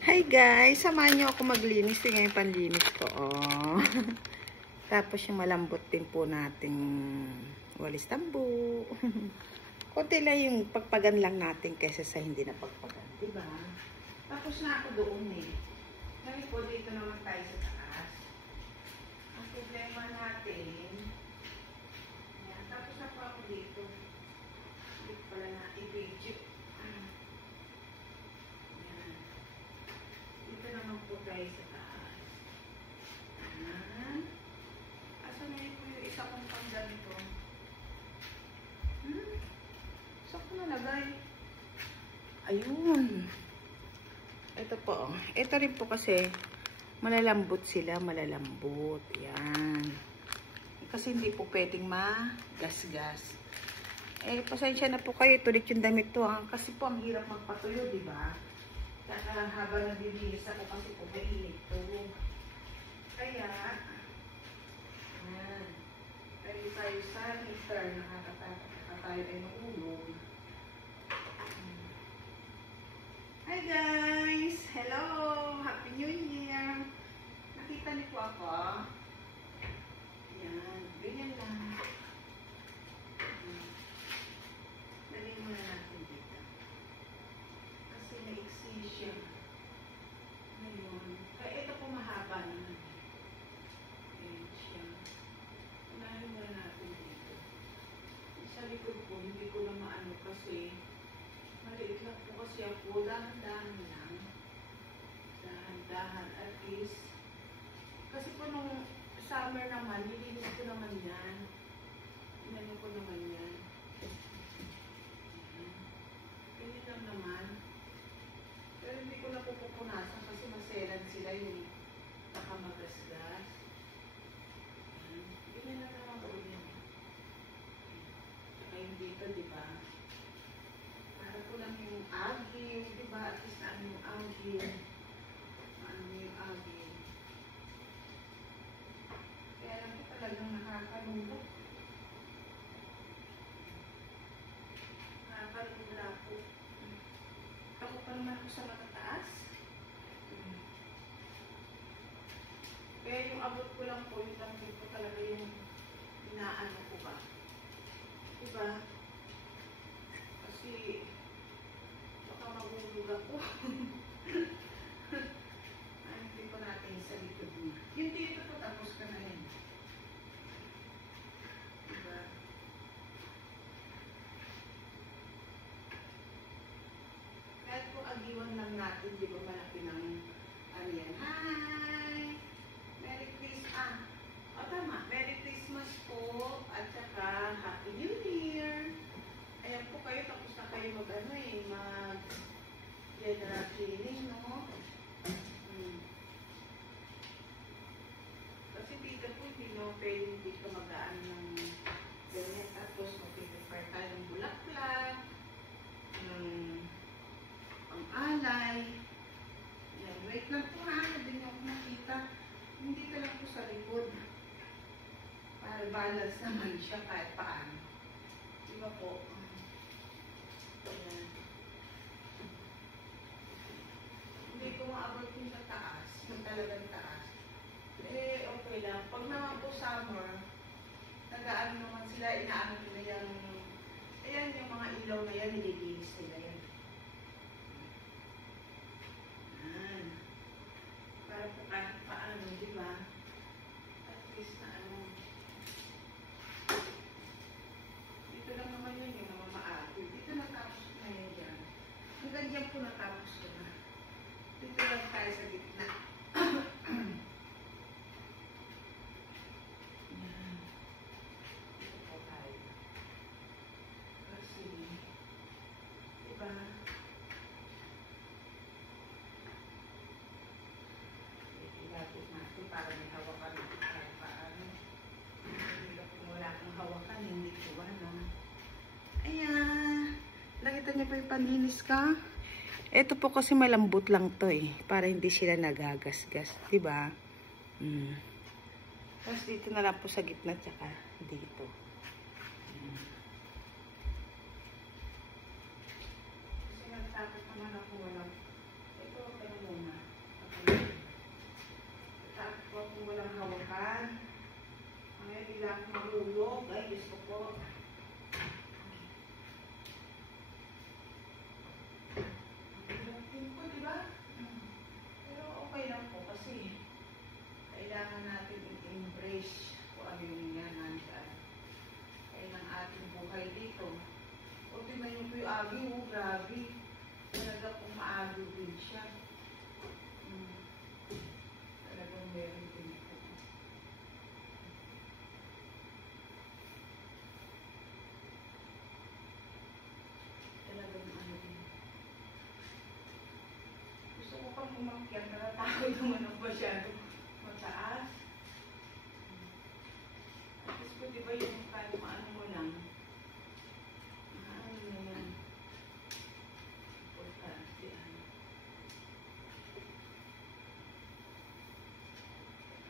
Hi guys, samahan niyo ako maglinis. Tingnan yung panlinis ko. Oh. Tapos yung malambot din po nating walis tambo. Kunti lang yung pagpagan lang natin kaysa sa hindi na pagpagan. Diba? Tapos na ako doon eh. Ngayon po dito naman tayo sa taas. Ang problema natin, yan, tapos na po ako dito. Dito pala na i-video. Dito naman po tayo sa taas. Ayan. Asa na yun po yung isa kong panggamit ko? Saan ko nalagay? Ayun. Ito po. Ito rin po kasi malalambot sila. Malalambot. Yan. Kasi hindi po pwedeng magasgas. Eh, pasensya na po kayo. Tulit yung damit to. Kasi po ang hirap magpatuyo, diba? Kaya habang nabibilis ako kasi po mainit to. Kaya, yan. Kaya tayo sa heater, nakakatayo ay maulog. Hi guys! Hello! Happy New Year! Nakita niyo po ako? Yan. Ganyan lang. Lagay muna natin dito. Kasi na-exist siya. Ngayon. Kaya ito po mahaba naman. Ayan siya. Unahin muna natin dito. Sa likod po, hindi ko na maano kasi maliit lang po kasi ako. Dahan-dahan lang. Dahan-dahan. At least, kasi po nung summer naman, nilinis ko naman yan. Inano ko naman yan. Ganyan lang naman. Pero hindi ko na pupupunasan kasi maselan sila yung nakamagasgas. Ganyan lang naman po yan. Saka yung dito, diba? Para po lang yung agil, diba? At least na yung agil. Ano yung agil. Kaya lang po talagang nakakalungkot. Nakakalungkot po. Ako pa naman ako sa matataas. Kaya yung abot ko lang po, yung lang po talaga yung inaano ko ba. Diba? Kasi baka maghulog ako. Ay, hindi pa natin sa likod niya. Yung dito po, tapos ka na yun. Diba? Kahit po agiwan lang natin, di ba malaki ng ano yan. Hi! Merry Christmas! O tama, Merry Christmas po at saka Happy New Year! Ayan po kayo, tapos na kayo mag-ano eh, mag-general cleaning, no? Kasi dito po, hindi mo pwedeng dito mag-ano ng ganyan. Tapos mag-prepare tayo ng bulaklak, pang-alay. Yan, wait lang po ha, hindi nyo ako makita. Hindi ka lang po sa likod. Para balance naman siya kahit paano. Diba po? Yan. Hindi ko maabot yung sa taas, yung talagang taas. Eh, okay lang. Pag naman po summer, nag-aano naman sila, inaano nila yung, ayan, yung mga ilaw na yan, nililinis nila yan. Para po kahit paano, di ba? At least na ano. Dito lang naman yun, yung mga maati. Dito natapos na yun dyan. Hanggang dyan po natapos ko na. Dito lang tayo sa gitna. Yan. Dito po tayo. Kasi, di ba? Ilapit natin para may hawakan kahit paano. Wala kang hawakan, hindi ko ano. Ayan. Nakita niyo pa yung panlinis ka? Ito po kasi malambot lang to eh. Para hindi sila nagagasgas. Diba? Tapos dito na lang po sa gitna tsaka dito. Kasi nagtapos naman ako walang. Ito, ano muna. siya. Talagang meron din po. Talagang ano din. Gusto ko pang umakyat, natatakot naman ako masyado mataas. At least po, di ba yung kahit maano mo lang, maano mo yan. Importante, ano.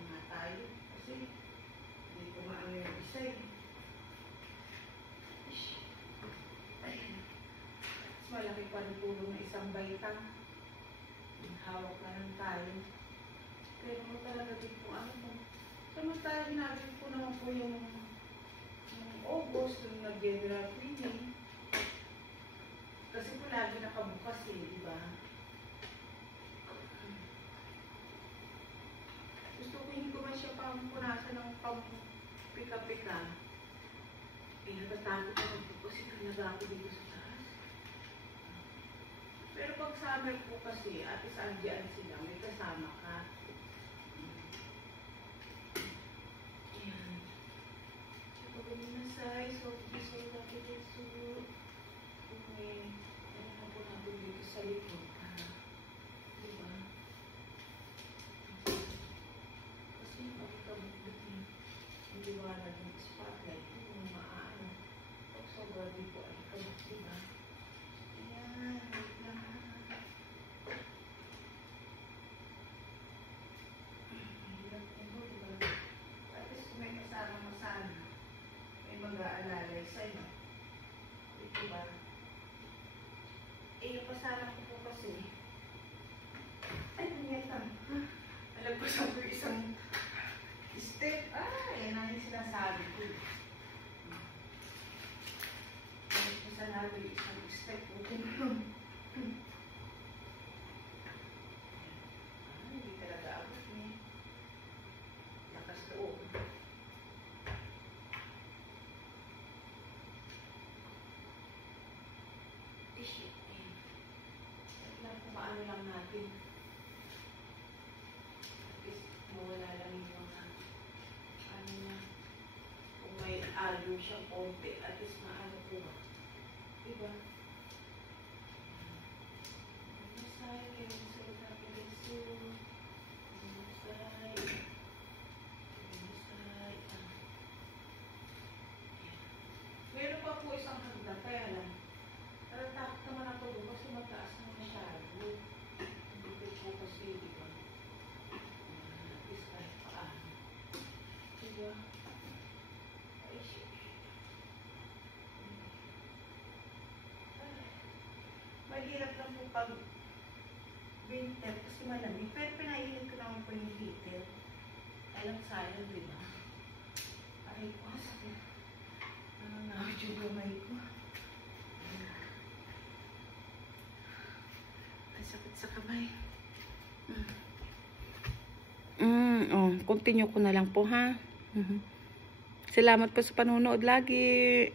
Nga tayo, kasi hindi ko maano yung isa eh. Ayan. Mas malaki pa rin tulong ng isang baitang. Hawak na lang tayo. Pero mo talaga din po ano po. Samantala ginagawin ko naman po yung August, yung nag-general cleaning. Kasi po lagi nakabukas eh, di ba? Gusto ko hindi ko man siya pampunasan ng pika-pika. Eh, natatakot ako po kasi talaga ako dito sa taas. Pero pag summer po kasi, at isang sila, may kasama ka. Ayan. So, pag minasay, so lagi din so, may, ano na po natin dito sa likod. Diba? Kasi pagkabukbuk niya, hindi wala ng spotlight, kung maaano. Pag sobrang di po, ay kabuk, diba? Ayan, wait lang. Hirap po, diba? At least may kasama mo sana. May mag-aalalay sa'yo. Diba? Eh, yung kasama ko po kasi, ay, nangyayang. Nalagpasan ko isang step. Yan ang yung sinasabi ko. Nalagpasan natin isang step. Okay na yun. Hindi talaga abot niya. Lakas loob. Shit. Lang kung paano lang natin. At least mawala lang yung mga ano na. Kung may album siyang konti, at least maano po ba? Diba? Masay, kaya sa natin desu. Masay. Masay. Meron pa po isang hagdan, kaya lang. Natatakot naman ako doon kasi mataas na masyado. Dito po kasi, di ba? At least kahit paano. Diba? Ay, shit. Mahirap lang po pag winter kasi malamig. Pero pinahilig ko naman po yung heater. Alam sayang, di ba? Aray ko, sakit. Nanganawid yung gamay ko. Sakit sa kamay. Continue ko na lang po ha. Salamat po sa panonood lagi.